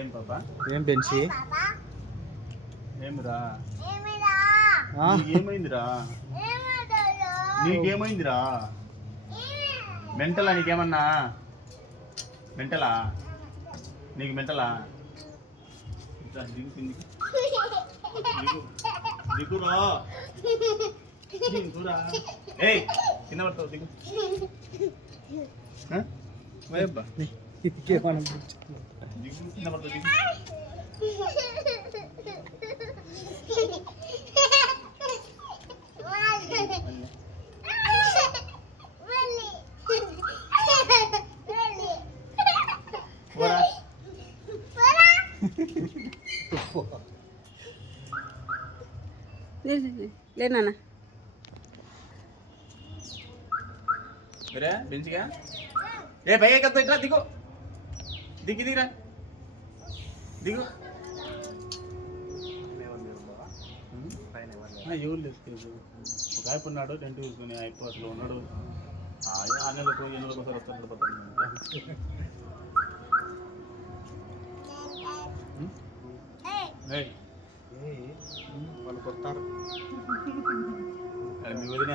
ఏం పాపా ఏం బెన్సి ఏమిరా నీకేమైందిరా నీకేమైందిరా మెంటలా నీకేమన్నా మెంటలా నీకు మెంటలా దిగు కిందికి దిగురా దిగురా ఏయ్ కింద పడతావు దిగు వైబ్బా దిగు కింద పడతావు దిగు లేనా మీరే బెంచిగా ఏ పైగా కదా ఇట్లా దిగు దిగి దిగిరా దిగు ఎవరు లేదు ఒక ఆయన ఉన్నాడు టెంట్ చూసుకుని అయిపోట్లో ఉన్నాడు ఆ నెలకు 8 నెలలకు ఒకసారి వస్తాడు పడుతుంది వాళ్ళు కొడతారు మీ వదిన